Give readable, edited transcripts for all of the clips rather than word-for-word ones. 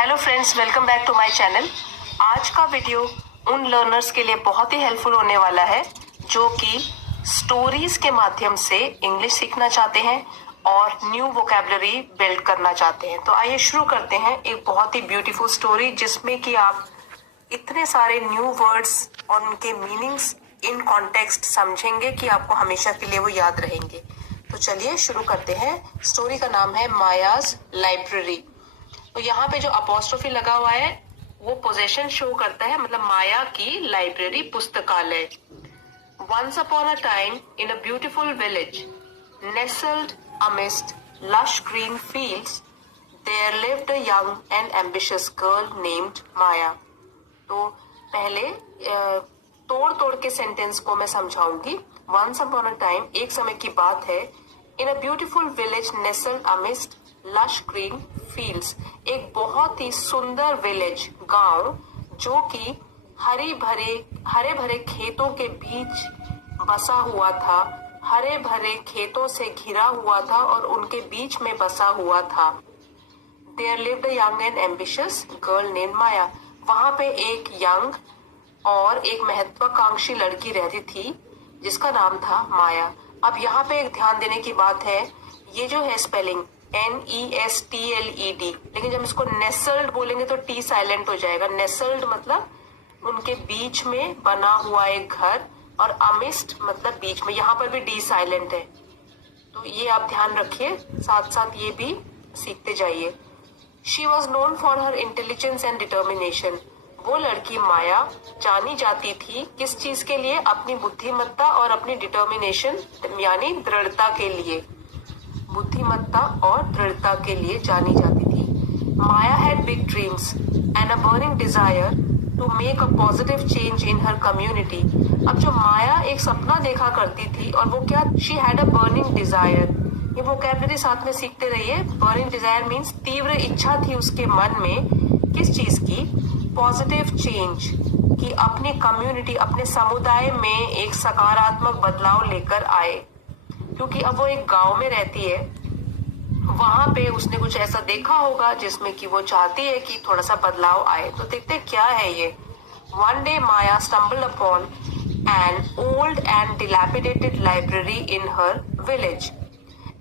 Hello friends, welcome back to my channel. आज का video उन लर्नर्स के लिए बहुत ही हेल्पफुल होने वाला है जो कि स्टोरीज के माध्यम से इंग्लिश सीखना चाहते हैं और न्यू वोकैबुलरी बिल्ड करना चाहते हैं। तो आइए शुरू करते हैं एक बहुत ही ब्यूटीफुल स्टोरी जिसमें कि आप इतने सारे न्यू वर्ड्स और उनके मीनिंग्स इन कॉन्टेक्स्ट समझेंगे कि आपको हमेशा के लिए वो याद रहेंगे। तो चलिए शुरू करते हैं। स्टोरी का नाम है मायाज लाइब्रेरी। तो यहाँ पे जो अपोस्ट्रोफी लगा हुआ है वो पोजेशन शो करता है, मतलब माया की लाइब्रेरी, पुस्तकालय। Once upon a time, in a beautiful village, nestled amidst lush green fields, there lived a young and ambitious girl named Maya. तो पहले तोड़ तोड़ के सेंटेंस को मैं समझाऊंगी। Once upon a time, एक समय की बात है। In a beautiful village nestled amidst lush green fields, एक बहुत ही सुंदर विलेज, गांव, जो कि हरे भरे खेतों के बीच बसा हुआ था, हरे भरे खेतों से घिरा हुआ था और उनके बीच में बसा हुआ था। There lived a young and ambitious girl named Maya. वहां पे एक यंग और एक महत्वाकांक्षी लड़की रहती थी जिसका नाम था माया। अब यहाँ पे एक ध्यान देने की बात है, ये जो है स्पेलिंग NESTLED, लेकिन जब इसको नेसल्ड बोलेंगे तो टी साइलेंट हो जाएगा। नेसल्ड मतलब उनके बीच में बना हुआ एक घर, और अमिस्ट मतलब बीच में, यहाँ पर भी डी साइलेंट है। तो ये आप ध्यान रखिए, साथ साथ ये भी सीखते जाइए। She was known for her intelligence and determination. वो लड़की माया जानी जाती थी किस चीज के लिए? अपनी बुद्धिमत्ता और अपनी डिटर्मिनेशन यानी दृढ़ता के लिए। बुद्धिमत्ता और दृढ़ता के लिए जानी जाती थी। Maya had big dreams and a burning desire to make a positive change in her community. अब जो माया एक सपना देखा करती थी, और वो क्या? She had a burning Dzire. ये वोकैबुलरी साथ में सीखते रहिए। बर्निंग डिजायर मीन्स तीव्र इच्छा थी उसके मन में, किस चीज की? पॉजिटिव चेंज, कि अपनी कम्युनिटी, अपने समुदाय में एक सकारात्मक बदलाव लेकर आए। क्योंकि अब वो एक गांव में रहती है, वहां पे उसने कुछ ऐसा देखा होगा जिसमें कि वो चाहती है कि थोड़ा सा बदलाव आए। तो देखते क्या है ये। One day Maya stumbled upon an old and dilapidated library in her village.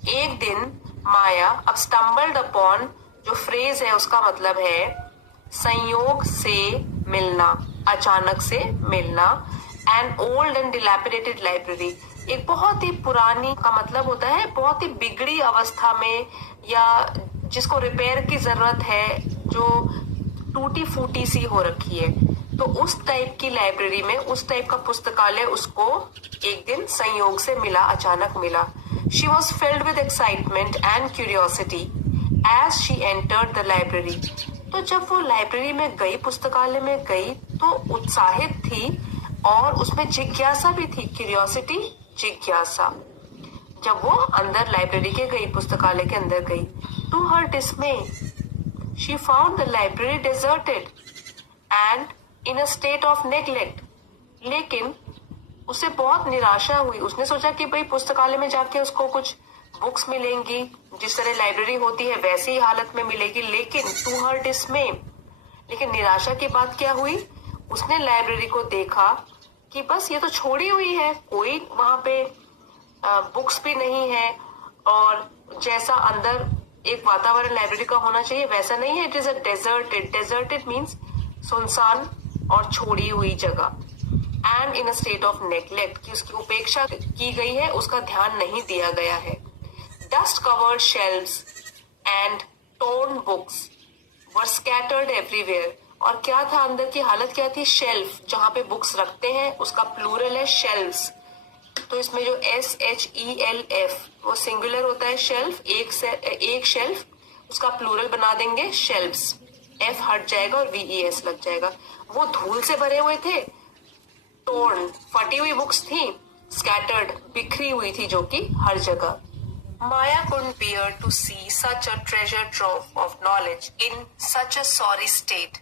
एक दिन माया, अब stumbled upon जो फ्रेज है उसका मतलब है संयोग से मिलना, अचानक से मिलना। An old and dilapidated library, एक बहुत ही पुरानी का मतलब होता है बहुत ही बिगड़ी अवस्था में, या जिसको रिपेयर की जरूरत है, जो टूटी फूटी सी हो रखी है। तो उस टाइप की लाइब्रेरी में, उस टाइप का पुस्तकालय उसको एक दिन संयोग से मिला, अचानक मिला। She was filled with excitement and curiosity as she entered the library. तो जब वो लाइब्रेरी में गई, पुस्तकालय में गई, तो उत्साहित थी और उसमें जिज्ञासा भी थी। क्यूरियोसिटी, जिज्ञासा। जब वो अंदर लाइब्रेरी के गई, पुस्तकालय के अंदर गई, to her dismay she found the library deserted and in a state of neglect. लेकिन उसे बहुत निराशा हुई। उसने सोचा कि भाई पुस्तकालय में जाके उसको कुछ बुक्स मिलेंगी, जिस तरह लाइब्रेरी होती है वैसी ही हालत में मिलेगी, लेकिन टू हर डिस्मे, लेकिन निराशा की बात क्या हुई? उसने लाइब्रेरी को देखा कि बस ये तो छोड़ी हुई है, कोई वहां पे बुक्स भी नहीं है, और जैसा अंदर एक वातावरण लाइब्रेरी का होना चाहिए वैसा नहीं है। It is a deserted. Deserted means सुनसान और छोड़ी हुई जगह। And in a state of neglect, कि उसकी उपेक्षा की गई है, उसका ध्यान नहीं दिया गया है। Dust covered shelves and torn books were scattered everywhere. और क्या था अंदर की हालत, क्या थी? शेल्फ, जहां पे बुक्स रखते हैं उसका प्लूरल है शेल्व्स। तो इसमें जो SHELF वो सिंगुलर होता है। शेल्फ, एक शेल्फ, उसका प्लूरल बना देंगे शेल्व्स, F हट जाएगा और VES लग जाएगा। वो धूल से भरे हुए थे। टोर्न, फटी हुई बुक्स थी। स्कैटर्ड, बिखरी हुई थी, जो कि हर जगह। Maya couldn't bear to see such a treasure trove of knowledge in such a sorry state.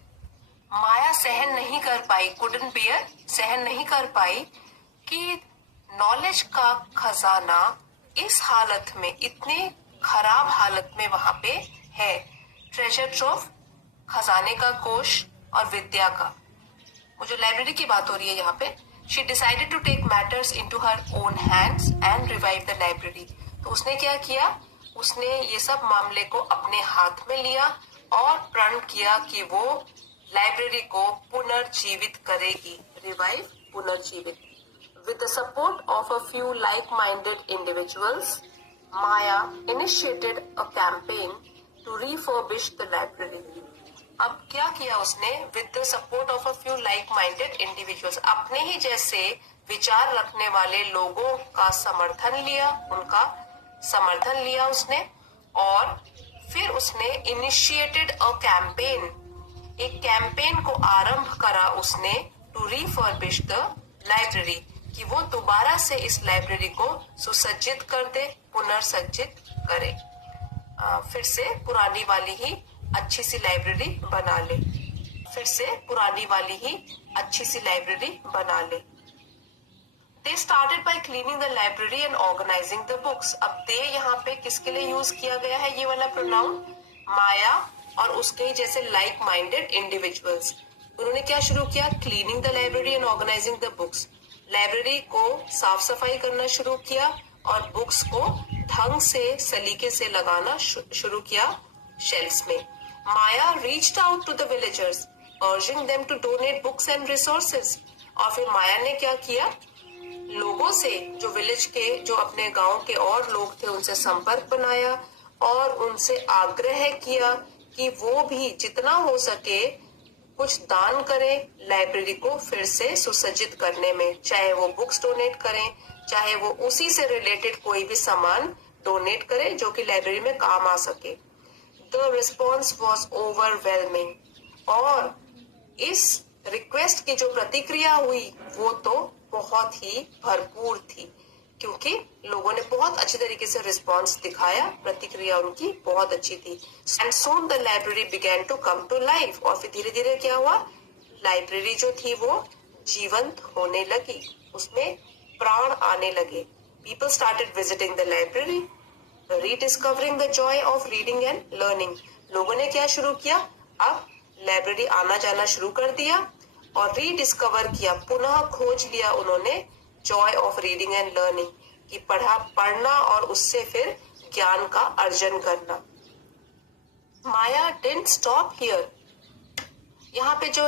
माया सहन नहीं कर पाई, couldn't bear, सहन नहीं कर पाई कि नॉलेज का खजाना इस हालत में, इतने खराब हालत में वहां पे है। ट्रेजर ट्रोव खजाने का कोष और विद्या का। वो जो लाइब्रेरी की बात हो रही है यहाँ पे, she decided to take matters into her own hands and revive the library. तो उसने क्या किया, उसने ये सब मामले को अपने हाथ में लिया और प्रण किया कि वो लाइब्रेरी को पुनर्जीवित करेगी। रिवाइव, पुनर्जीवित। With the support of a few like minded individuals, Maya initiated a campaign to refurbish the library. अब क्या किया उसने, with the support of a few like minded individuals, अपने ही जैसे विचार रखने वाले लोगों का समर्थन लिया, उनका समर्थन लिया उसने, और फिर उसने इनिशिएटेड अ कैंपेन, एक कैंपेन को आरंभ करा उसने, टू रिफर्बिश द लाइब्रेरी, कि वो दोबारा से इस लाइब्रेरी को सुसज्जित कर दे, पुनर्सज्जित करे, फिर से पुरानी वाली ही अच्छी सी लाइब्रेरी बना ले, फिर से पुरानी वाली ही अच्छी सी लाइब्रेरी बना ले। They started by cleaning the library and organizing the books. अब दे यहाँ पे किसके लिए यूज किया गया है ये वाला प्रोनाउन, माया और उसके जैसे लाइक माइंडेड इंडिविजुअल्स। उन्होंने क्या शुरू किया, cleaning the library and organising the books, library को साफ सफाई करना शुरू किया और बुक्स को ढंग से सलीके से लगाना शुरू किया शेल्फ्स में। Maya reached out to the villagers urging them to donate books and resources. और फिर माया ने क्या किया, लोगों से, जो विलेज के, जो अपने गांव के और लोग थे, उनसे संपर्क बनाया और उनसे आग्रह किया कि वो भी जितना हो सके कुछ दान करें लाइब्रेरी को फिर से सुसज्जित करने में, चाहे वो बुक्स डोनेट करें, चाहे वो उसी से रिलेटेड कोई भी सामान डोनेट करें जो कि लाइब्रेरी में काम आ सके। द रिस्पॉन्स वॉज ओवरवेलमिंग, और इस रिक्वेस्ट की जो प्रतिक्रिया हुई वो तो बहुत ही भरपूर थी, क्योंकि लोगों ने बहुत अच्छी तरीके से रिस्पॉन्स दिखाया, प्रतिक्रिया उनकी बहुत अच्छी थी। And soon the library began to come to life, और फिर धीरे धीरे क्या हुआ, लाइब्रेरी जो थी वो जीवंत होने लगी, उसमें प्राण आने लगे। People started visiting the library, rediscovering the Joy of reading and learning. लोगों ने क्या शुरू किया, अब लाइब्रेरी आना जाना शुरू कर दिया और रीडिस्कवर किया, पुनः खोज लिया उन्होंने Joy of reading and learning, कि पढ़ना और उससे फिर ज्ञान का अर्जन करना। माया डिडंट स्टॉप हियर, यहाँ पे जो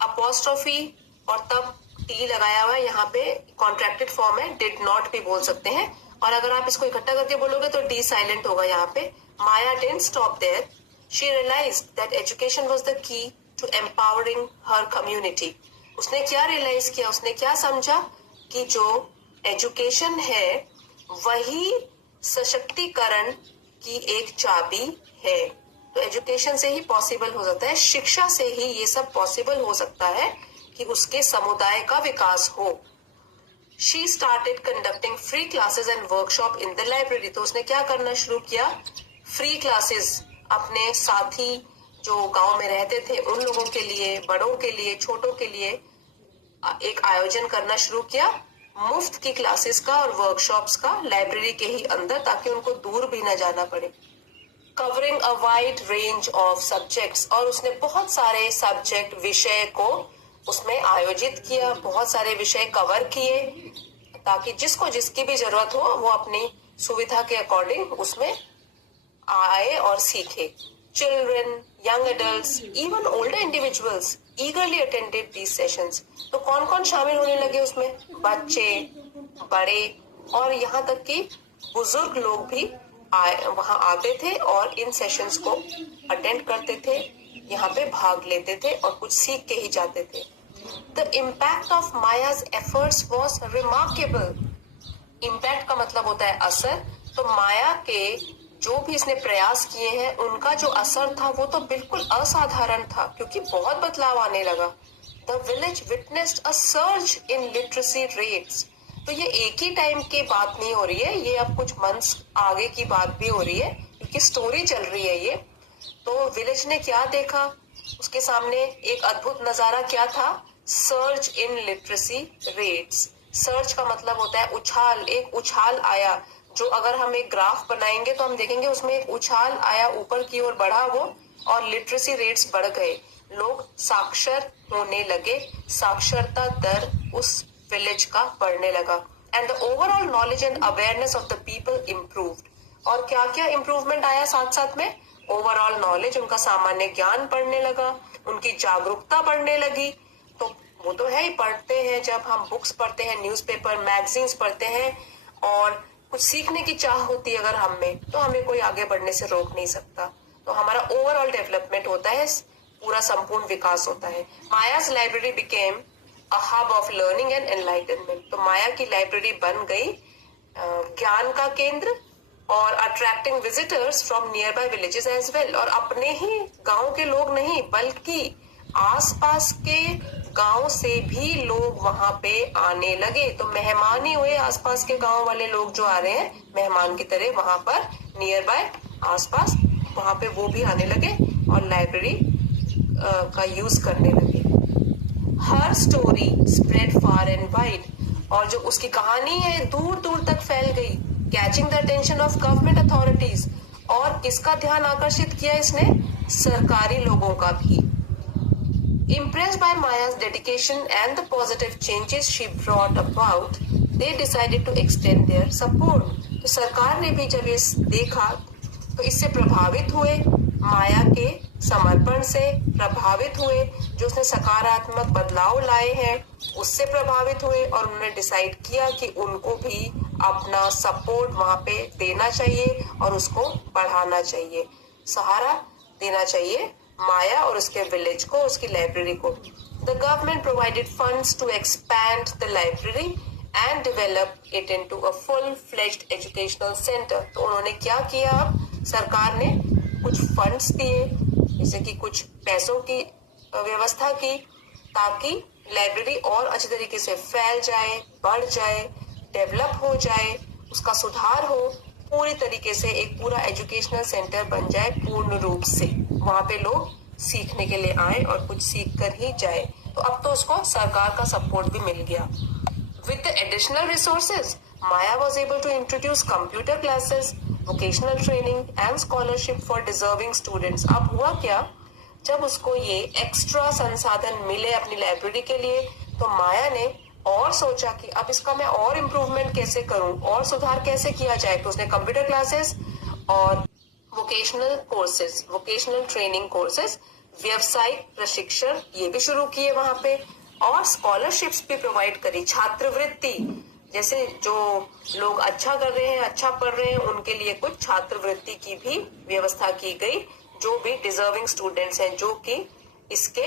अपोस्ट्रोफी और तब टी लगाया हुआ है, यहाँ पे कॉन्ट्रैक्टेड फॉर्म है, डिड नॉट भी बोल सकते हैं, और अगर आप इसको इकट्ठा करके बोलोगे तो डी साइलेंट होगा यहाँ पे। Maya didn't stop there, she realised that education was the key to empowering her community. उसने क्या रियलाइज किया, उसने क्या समझा कि जो एजुकेशन है वही सशक्तिकरण की एक चाबी है। तो एजुकेशन से ही पॉसिबल हो सकता है, शिक्षा से ही ये सब पॉसिबल हो सकता है कि उसके समुदाय का विकास हो। She started conducting free classes and workshop in the library. तो उसने क्या करना शुरू किया, फ्री क्लासेस अपने साथी जो गांव में रहते थे उन लोगों के लिए, बड़ों के लिए, छोटों के लिए एक आयोजन करना शुरू किया, मुफ्त की क्लासेस का और वर्कशॉप्स का लाइब्रेरी के ही अंदर, ताकि उनको दूर भी न जाना पड़े। Covering a wide range of subjects, और उसने बहुत सारे सब्जेक्ट, विषय को उसमें आयोजित किया, बहुत सारे विषय कवर किए, ताकि जिसको जिसकी भी जरूरत हो वो अपनी सुविधा के अकॉर्डिंग उसमें आए और सीखे। Children, young adults, even older individuals eagerly attended these sessions. तो कौन कौन शामिल होने लगे उसमें, बच्चे, बड़े और यहाँ तक कि बुजुर्ग लोग भी वहाँ आते थे और इन सेशंस को अटेंड करते थे, यहाँ पे भाग लेते थे और कुछ सीख के ही जाते थे। The impact of Maya's efforts was remarkable. Impact का मतलब होता है असर, तो माया के जो भी इसने प्रयास किए हैं उनका जो असर था वो तो बिल्कुल असाधारण था, क्योंकि बहुत बदलाव आने लगा। The village witnessed a surge in literacy rates. तो ये एक ही टाइम की बात नहीं हो रही है, ये अब कुछ मंथ्स आगे की बात भी हो रही है, क्योंकि स्टोरी चल रही है ये। तो विलेज ने क्या देखा, उसके सामने एक अद्भुत नजारा क्या था, सर्ज इन लिटरेसी रेट्स। सर्ज का मतलब होता है उछाल, एक उछाल आया, जो अगर हम एक ग्राफ बनाएंगे तो हम देखेंगे उसमें एक उछाल आया, ऊपर की ओर बढ़ा वो और लिटरेसी रेट्स बढ़ गए, लोग साक्षर होने लगे, साक्षरता दर उस विलेज का बढ़ने लगा। And the overall knowledge and awareness of the people improved. और क्या क्या इम्प्रूवमेंट आया साथ साथ में? ओवरऑल नॉलेज, उनका सामान्य ज्ञान बढ़ने लगा, उनकी जागरूकता बढ़ने लगी। तो वो तो है ही, पढ़ते हैं जब हम बुक्स पढ़ते हैं, न्यूज़पेपर मैगजीन्स पढ़ते हैं और कुछ सीखने की चाह होती है अगर हम में, तो हमें कोई आगे बढ़ने से रोक नहीं सकता। तो हमारा ओवरऑल डेवलपमेंट होता है, पूरा संपूर्ण विकास होता है। Maya's library became a hub of learning and enlightenment. तो माया की लाइब्रेरी बन गई ज्ञान का केंद्र और attracting visitors from nearby villages as well. और अपने ही गांव के लोग नहीं बल्कि आसपास के गांव से भी लोग वहां पे आने लगे। तो मेहमान ही हुए, आसपास के गांव वाले लोग जो आ रहे हैं मेहमान की तरह वहां पर नियर बाय आसपास, वहां पे वो भी आने लगे और लाइब्रेरी का यूज करने लगे। हर story spread far and wide. और जो उसकी कहानी है दूर दूर तक फैल गई, catching the attention of government authorities. और किसका ध्यान आकर्षित किया इसने? सरकारी लोगों का भी। Impressed by Maya's dedication and the positive changes she brought about, they decided to extend their support. तो सरकार ने भी जब ये देखा तो इससे प्रभावित हुए, माया के समर्पण से प्रभावित हुए, जो उसने सकारात्मक बदलाव लाए हैं उससे प्रभावित हुए और उन्होंने डिसाइड किया कि उनको भी अपना सपोर्ट वहां पे देना चाहिए और उसको बढ़ाना चाहिए, सहारा देना चाहिए माया और उसके विलेज को, उसकी लाइब्रेरी को। The government provided funds to expand the library and develop it into a full fledged educational centre. तो उन्होंने क्या किया, अब सरकार ने कुछ फंड्स दिए, जैसे कि कुछ पैसों की व्यवस्था की, ताकि लाइब्रेरी और अच्छी तरीके से फैल जाए, बढ़ जाए, डेवलप हो जाए, उसका सुधार हो, पूरी तरीके से एक पूरा एजुकेशनल सेंटर बन जाए पूर्ण रूप से, वहां पे लोग सीखने के लिए आए और कुछ सीख कर ही जाए। तो अब तो उसको सरकार का सपोर्ट भी मिल गया। With the additional resources Maya was able to introduce computer classes, vocational training and scholarship for deserving students. अब हुआ क्या, जब उसको ये एक्स्ट्रा संसाधन मिले अपनी लाइब्रेरी के लिए, तो माया ने और सोचा कि अब इसका मैं और इम्प्रूवमेंट कैसे करूं और सुधार कैसे किया जाए। तो उसने कंप्यूटर क्लासेस और vocational courses, vocational training courses, व्यवसायिक प्रशिक्षण ये भी शुरू किए वहां पे, और स्कॉलरशिप्स भी प्रोवाइड करी, छात्रवृत्ति, जैसे जो लोग अच्छा कर रहे हैं, अच्छा पढ़ रहे हैं, उनके लिए कुछ छात्रवृत्ति की भी व्यवस्था की गई, जो भी डिजर्विंग स्टूडेंट्स हैं, जो कि इसके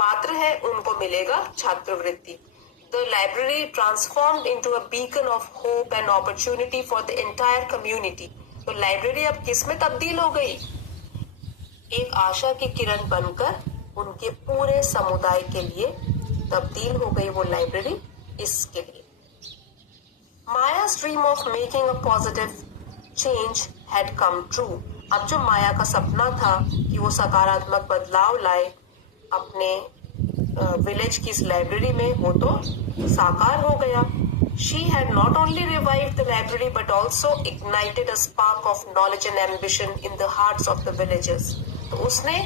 पात्र है, उनको मिलेगा छात्रवृत्ति। The library transformed into a beacon of hope and opportunity for the entire community. तो लाइब्रेरी अब किस में तब्दील हो गई? एक आशा की किरण बनकर उनके पूरे समुदाय के लिए तब्दील हो गई वो लाइब्रेरी इसके लिए। Maya's dream of making a positive change had come true. अब जो माया का सपना था कि वो सकारात्मक बदलाव लाए अपने विलेज की इस लाइब्रेरी में, वो तो साकार हो गया। She had not only revived the library but also ignited a spark of knowledge and ambition in the hearts of the villagers. तो उसने,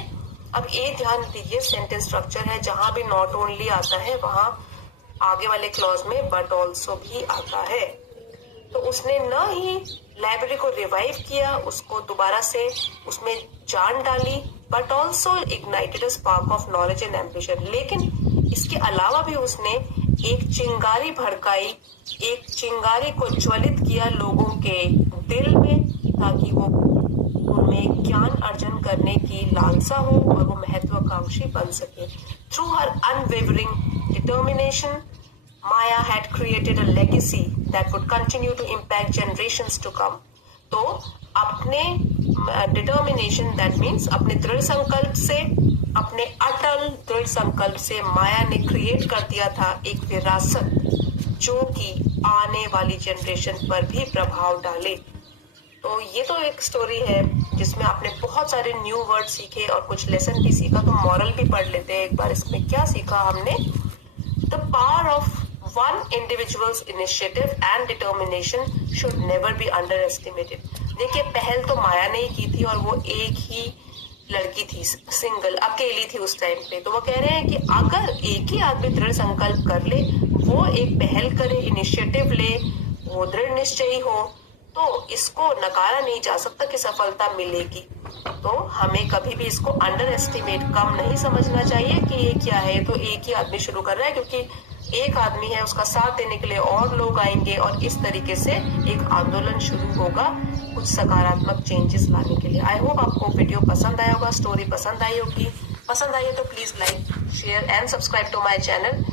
अब ये ध्यान दीजिए सेंटेंस स्ट्रक्चर है, जहां भी नॉट ओनली आता है वहां आगे वाले क्लॉज में बट ऑल्सो भी आता है। तो उसने न ही लाइब्रेरी को रिवाइव किया, उसको दोबारा से उसमें जान डाली, but also ignited a spark of knowledge and ambition. लेकिन इसके अलावा भी उसने एक चिंगारी भड़काई, एक चिंगारी को ज्वलित किया लोगों के दिल में, ताकि वो उनमें ज्ञान अर्जन करने की लालसा हो और वो महत्वाकांक्षी बन सके। Through her unwavering determination Maya had created a legacy that would continue to impact generations to come. तो अपने determination, that means अपने दृढ़ संकल्प से, अपने अटल दृढ़ संकल्प से माया ने क्रिएट कर दिया था एक विरासत जो कि आने वाली जनरेशन पर भी प्रभाव डाले। तो ये तो एक स्टोरी है जिसमें आपने बहुत सारे न्यू वर्ड सीखे और कुछ लेसन भी सीखा। तो मॉरल भी पढ़ लेते हैं एक बार। इसमें क्या सीखा हमने? The power of one individual's initiative and determination should never be underestimated. देखिए, पहल तो माया ने ही की थी और वो एक ही लड़की थी, सिंगल, अकेली थी उस टाइम पे। तो वो कह रहे हैं कि अगर एक ही आदमी दृढ़ संकल्प कर ले, वो एक पहल करे, इनिशिएटिव ले, वो दृढ़ निश्चयी हो, तो इसको नकारा नहीं जा सकता कि सफलता मिलेगी। तो हमें कभी भी इसको अंडर एस्टिमेट, कम नहीं समझना चाहिए कि ये क्या है, तो एक ही आदमी शुरू कर रहा है, क्योंकि एक आदमी है, उसका साथ देने के लिए और लोग आएंगे और इस तरीके से एक आंदोलन शुरू होगा कुछ सकारात्मक चेंजेस लाने के लिए। आई होप आपको वीडियो पसंद आया होगा, स्टोरी पसंद आई होगी। पसंद आई है तो please like, share and subscribe to my channel.